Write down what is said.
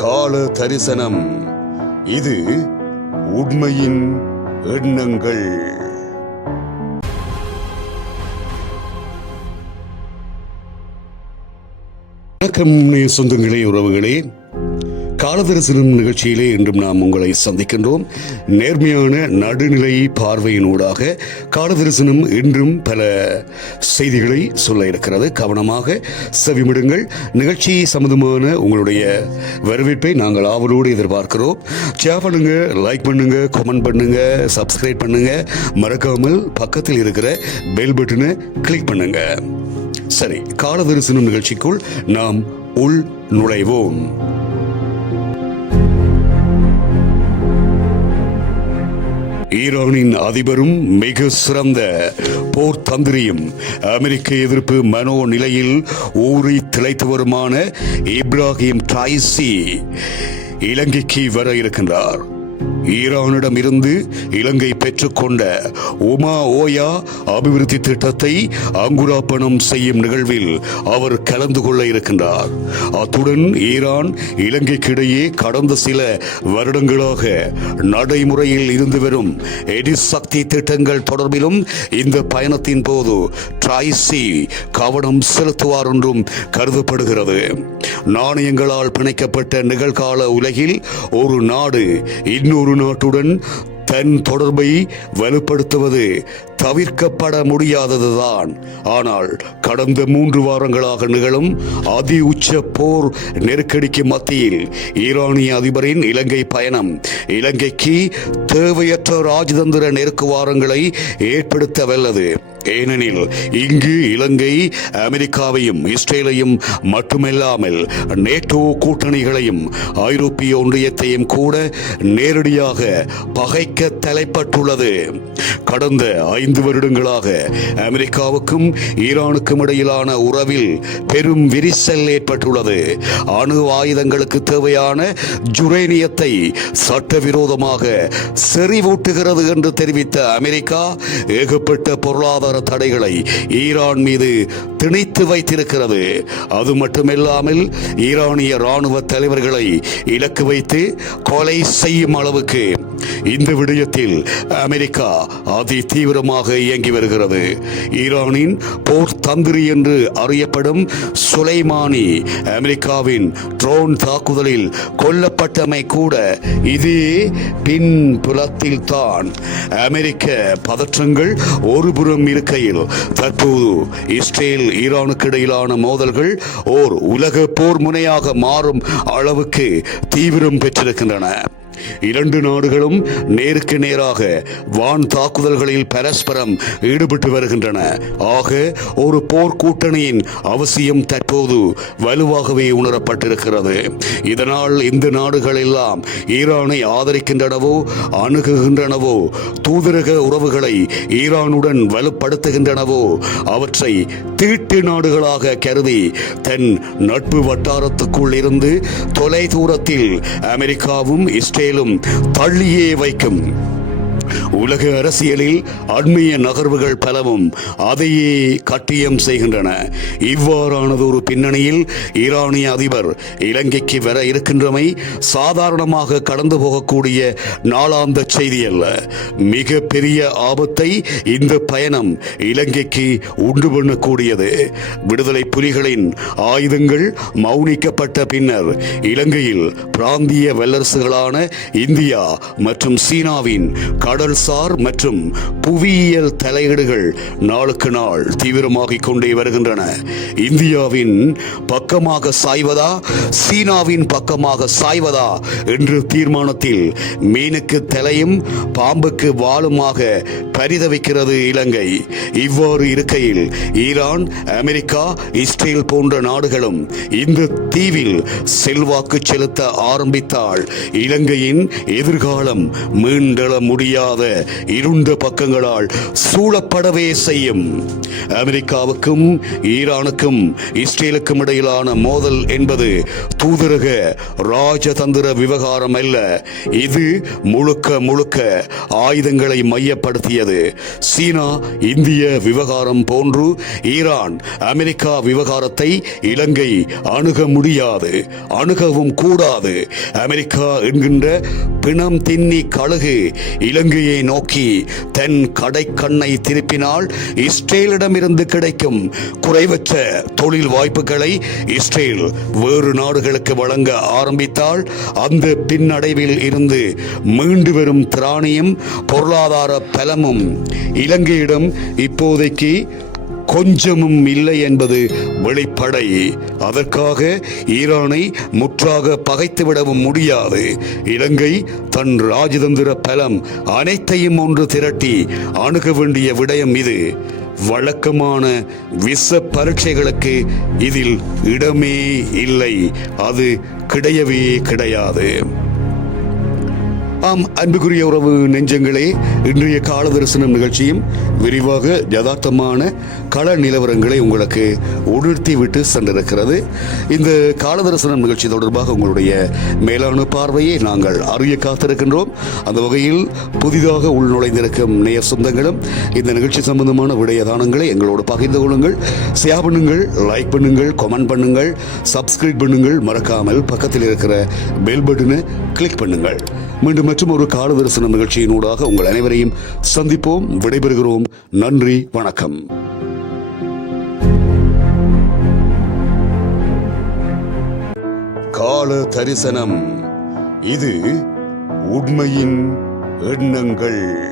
கால தரிசனம். இது உண்மையின் எண்ணங்கள். வணக்கம் சொந்தங்களே உறவுகளே. காலதரிசனம் நிகழ்ச்சியிலே இன்றும் நாம் உங்களை சந்திக்கின்றோம். நேர்மையான நடுநிலை பார்வையினூடாக காலதரிசனம் இன்றும் பல செய்திகளை சொல்ல இருக்கிறது. கவனமாக செவிமிடுங்கள். நிகழ்ச்சி சம்பந்தமான உங்களுடைய வரவேற்பை நாங்கள் ஆவலோடு எதிர்பார்க்கிறோம். ஷேர் பண்ணுங்க லைக் பண்ணுங்க கமெண்ட் பண்ணுங்க சப்ஸ்கிரைப் பண்ணுங்க. மறக்காமல் பக்கத்தில் இருக்கிற பெல் பட்டனை கிளிக் பண்ணுங்க. சரி காலதரிசனம் நிகழ்ச்சிக்குள் நாம் உள் நுழைவோம். ஈரானின் அதிபரும் மிக சிறந்த போர் தந்திரியும் அமெரிக்க எதிர்ப்பு மனோ நிலையில் ஊறி திளைத்து வருமான இப்ராஹிம் ட்ரைசி இலங்கைக்கு வர இருக்கின்றார். ஈரானிடம் இருந்து இலங்கை பெற்றுக்கொண்ட உமா ஓயா அபிவிருத்தி திட்டத்தை அங்குராப்பணம் செய்யும் நிகழ்வில் அவர் கலந்து கொள்ள இருக்கின்றார். அத்துடன் ஈரான் இலங்கைக்கு இடையே கடந்த சில வருடங்களாக நடைமுறையில் இருந்து வரும் எரிசக்தி திட்டங்கள் தொடர்பிலும் இந்த பயணத்தின் போது ட்ரைசி கவனம் செலுத்துவார் என்றும் கருதப்படுகிறது. நாணயங்களால் பிணைக்கப்பட்ட நிகழ்கால உலகில் ஒரு நாடு இன்னொரு நாட்டுடன் தன் தொடர்பை வலுப்படுத்துவது தவிர்க்கப்பட முடியாததுதான். ஆனால் கடந்த மூன்று வாரங்களாக நிகழும் அதி உச்ச போர் நெருக்கடிக்கு மத்தியில் ஈரானிய அதிபரின் இலங்கை பயணம் இலங்கைக்கு தேவையற்ற ராஜதந்திர நெருக்குவாரங்களை ஏற்படுத்த வல்லது. ஏனெனில் இங்கு இலங்கை அமெரிக்காவையும் இஸ்ரேலையும் மட்டுமல்லாமல் நேட்டோ கூட்டணிகளையும் ஐரோப்பிய ஒன்றியத்தையும் கூட நேரடியாக பகைக்க தலைப்பட்டுள்ளது. கடந்த ஐந்து வருடங்களாக அமெரிக்காவுக்கும் ஈரானுக்கும் இடையிலான உறவில் பெரும் விரிசல் ஏற்பட்டுள்ளது. அணு ஆயுதங்களுக்கு தேவையான ஜுரேனியத்தை சட்டவிரோதமாக செறிவூட்டுகிறது என்று தெரிவித்த அமெரிக்கா ஏகப்பட்ட பொருளாதார தடைகளை ஈரான் மீது திணித்து வைத்திருக்கிறது. அது மட்டுமில்லாமல் ஈரானிய ராணுவ தலைவர்களை இலக்கு வைத்து கொலை செய்யும் அளவுக்கு இந்த விடயத்தில் அமெரிக்கா அதி தீவிரமாக இயங்கி வருகிறது. ஈரானின் போர் தந்திரி என்று அறியப்படும் சுலைமானி அமெரிக்காவின் ட்ரோன் தாக்குதலில் கொல்லப்பட்டமை கூட இதே பின்புலத்தில் தான் அமெரிக்க பதற்றங்கள் ஒருபுறம் இருக்கையில். தற்போது இஸ்ரேல் ஈரானுக்கு இடையிலான மோதல்கள் ஓர் உலக போர் முனையாக மாறும் அளவுக்கு தீவிரம் பெற்றிருக்கின்றன. இரண்டு நாடுகளும் நேருக்கு நேராக வான் தாக்குதல்களில் பரஸ்பரம் ஈடுபட்டு வருகின்றன. ஆக ஒரு போர் கூட்டணியின் அவசியம் தற்போது வலுவாகவே உணரப்பட்டிருக்கிறது. இதனால் இந்த நாடுகள் எல்லாம் ஈரானை ஆதரிக்கின்றனவோ அணுகுகின்றனவோ தூதரக உறவுகளை ஈரானுடன் வலுப்படுத்துகின்றனவோ அவற்றை தீட்டு நாடுகளாக கருதி தன் நட்பு வட்டாரத்துக்குள் இருந்து தொலைதூரத்தில் அமெரிக்காவும் அமெரிக்காவும் மேலும் தள்ளியே வைக்கும். உலக அரசியலில் அண்மைய நகர்வுகள் பலவும் அதையே கட்டியம் செய்கின்றன. இவ்வாறானது ஒரு பின்னணியில் ஈரானிய அதிபர் இலங்கைக்கு வர இருக்கின்றமை சாதாரணமாக கடந்து போகக்கூடிய நாளாந்த செய்தி அல்ல மிக பெரிய ஆபத்தை இந்த பயணம் இலங்கைக்கு உண்டு பண்ணக்கூடியது. விடுதலை புலிகளின் ஆயுதங்கள் மௌனிக்கப்பட்ட பின்னர் இலங்கையில் பிராந்திய வல்லரசுகளான இந்தியா மற்றும் சீனாவின் கடல்சார் மற்றும் புவியியல் தலையீடுகள் நாளுக்கு நாள் தீவிரமாகிக் கொண்டே வருகின்றன. இந்தியாவின் பக்கமாக சாய்வதா சீனாவின் பக்கமாக சாய்வதா என்று தீர்மானத்தில் மீனுக்கு தலையும் பாம்புக்கு வாளுமாக பரிதவிக்கிறது இலங்கை. இவ்வாறு இருக்கையில் ஈரான் அமெரிக்கா இஸ்ரேல் போன்ற நாடுகளும் இந்த தீவில் செல்வாக்கு செலுத்த ஆரம்பித்தால் இலங்கையின் எதிர்காலம் மீண்டெழ முடியாது முடியாத இருண்ட பக்கங்களால் சூழப்படவே செய்யும். அமெரிக்காவுக்கும் ஈரானுக்கும் இஸ்ரேலுக்கும் இடையிலான மோதல் என்பது தூதரக ராஜதந்திர விவகாரம் அல்ல. இது முழுக்க முழுக்க ஆயுதங்களை மையப்படுத்தியது. சீனா இந்திய விவகாரம் போன்று ஈரான் அமெரிக்கா விவகாரத்தை இலங்கை அணுக முடியாது அணுகவும் கூடாது. அமெரிக்கா என்கின்ற பிணம் தின்னி கழுகு இலங்கை இலங்கையை நோக்கி தன் கடைக்கண்ணை திருப்பினால் இஸ்ரேலிடமிருந்து கிடைக்கும் குறைவற்ற தொழில் வாய்ப்புகளை இஸ்ரேல் வேறு நாடுகளுக்கு வழங்க ஆரம்பித்தால் அந்த பின்னடைவில் இருந்து மீண்டு வரும் திராணியும் பொருளாதார பலமும் இலங்கையிடம் இப்போதைக்கு கொஞ்சமும் இல்லை என்பது வெளிப்படை. அதற்காக ஈரானை முற்றாக பகைத்துவிடவும் முடியாது. இலங்கை தன் ராஜதந்திர பலம் அனைத்தையும் ஒன்று திரட்டி அணுக வேண்டிய விடயம் இது. வழக்கமான விச பரீட்சைகளுக்கு இதில் இடமே இல்லை. அது கிடையவே கிடையாது. ஆம் அன்புக்குரிய உறவு நெஞ்சங்களே இன்றைய கால தரிசனம் நிகழ்ச்சியும் விரிவாக யதார்த்தமான கள நிலவரங்களை உங்களுக்கு உணர்த்தி விட்டு சென்றிருக்கிறது. இந்த கால தரிசனம் நிகழ்ச்சி தொடர்பாக உங்களுடைய மேலான பார்வையை நாங்கள் அறிய காத்திருக்கின்றோம். அந்த வகையில் புதிதாக உள்நுழைந்திருக்கும் நேய சொந்தங்களும் இந்த நிகழ்ச்சி சம்பந்தமான விடயதானங்களை எங்களோடு பகிர்ந்து கொள்ளுங்கள். ஷேர் பண்ணுங்கள் லைக் பண்ணுங்கள் கமெண்ட் பண்ணுங்கள் சப்ஸ்கிரைப் பண்ணுங்கள். மறக்காமல் பக்கத்தில் இருக்கிற பெல் பட்டனை கிளிக் பண்ணுங்கள். மீண்டும் மற்றும் ஒரு கால தரிசனம் நிகழ்ச்சியினூடாக உங்கள் அனைவரையும் சந்திப்போம் விடைபெறுகிறோம். நன்றி வணக்கம். கால தரிசனம். இது உண்மையின் எண்ணங்கள்.